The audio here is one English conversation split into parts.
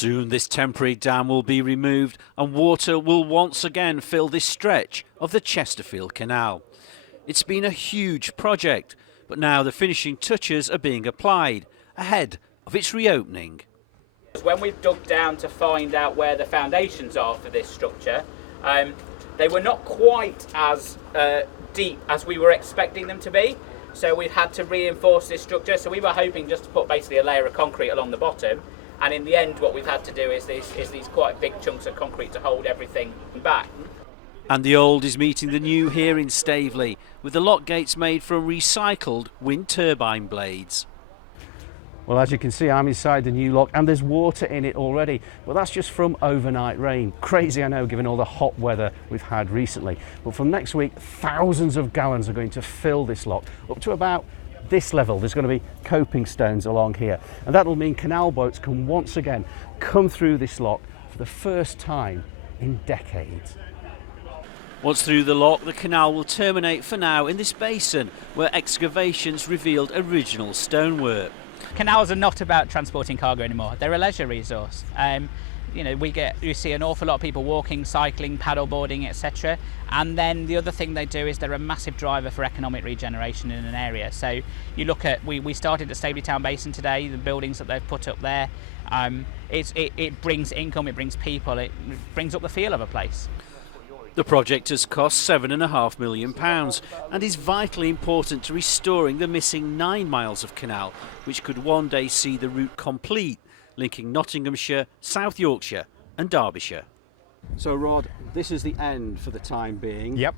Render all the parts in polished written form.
Soon this temporary dam will be removed and water will once again fill this stretch of the Chesterfield Canal. It's been a huge project, but now the finishing touches are being applied ahead of its reopening. When we've dug down to find out where the foundations are for this structure, they were not quite as deep as we were expecting them to be. So we've had to reinforce this structure. So we were hoping just to put basically a layer of concrete along the bottom. And in the end, what we've had to do is these quite big chunks of concrete to hold everything back. And the old is meeting the new here in Staveley, with the lock gates made from recycled wind turbine blades. Well, as you can see, I'm inside the new lock and there's water in it already, but that's just from overnight rain. Crazy, I know, given all the hot weather we've had recently. But from next week, thousands of gallons are going to fill this lock up to about this level. There's going to be coping stones along here, and that'll mean canal boats can once again come through this lock for the first time in decades. Once through the lock, the canal will terminate for now in this basin, where excavations revealed original stonework. Canals are not about transporting cargo anymore. They're a leisure resource. You see an awful lot of people walking, cycling, paddleboarding, etc. And then the other thing they do is they're a massive driver for economic regeneration in an area. So you look at, we started at Staveley Town Basin today, the buildings that they've put up there. It brings income, it brings people, it brings up the feel of a place. The project has cost £7.5 million and is vitally important to restoring the missing 9 miles of canal, which could one day see the route complete, linking Nottinghamshire, South Yorkshire and Derbyshire. So Rod, this is the end for the time being. Yep.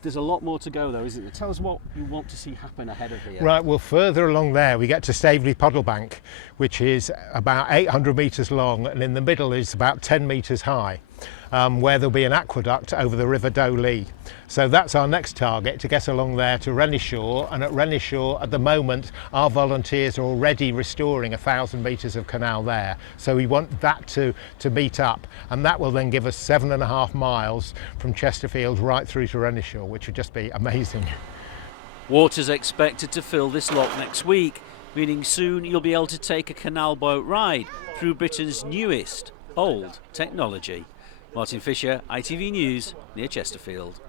There's a lot more to go though, isn't there? Tell us what you want to see happen ahead of here. Right, well, further along there we get to Staveley Puddlebank, which is about 800 metres long, and in the middle is about 10 metres high, where there'll be an aqueduct over the River Dolee. So that's our next target, to get along there to Renishaw, and at Renishaw at the moment our volunteers are already restoring 1,000 metres of canal there. So we want that to meet up, and that will then give us 7.5 miles from Chesterfield right through to Renishaw, which would just be amazing. Water's expected to fill this lock next week, meaning soon you'll be able to take a canal boat ride through Britain's newest old technology. Martin Fisher, ITV News, near Chesterfield.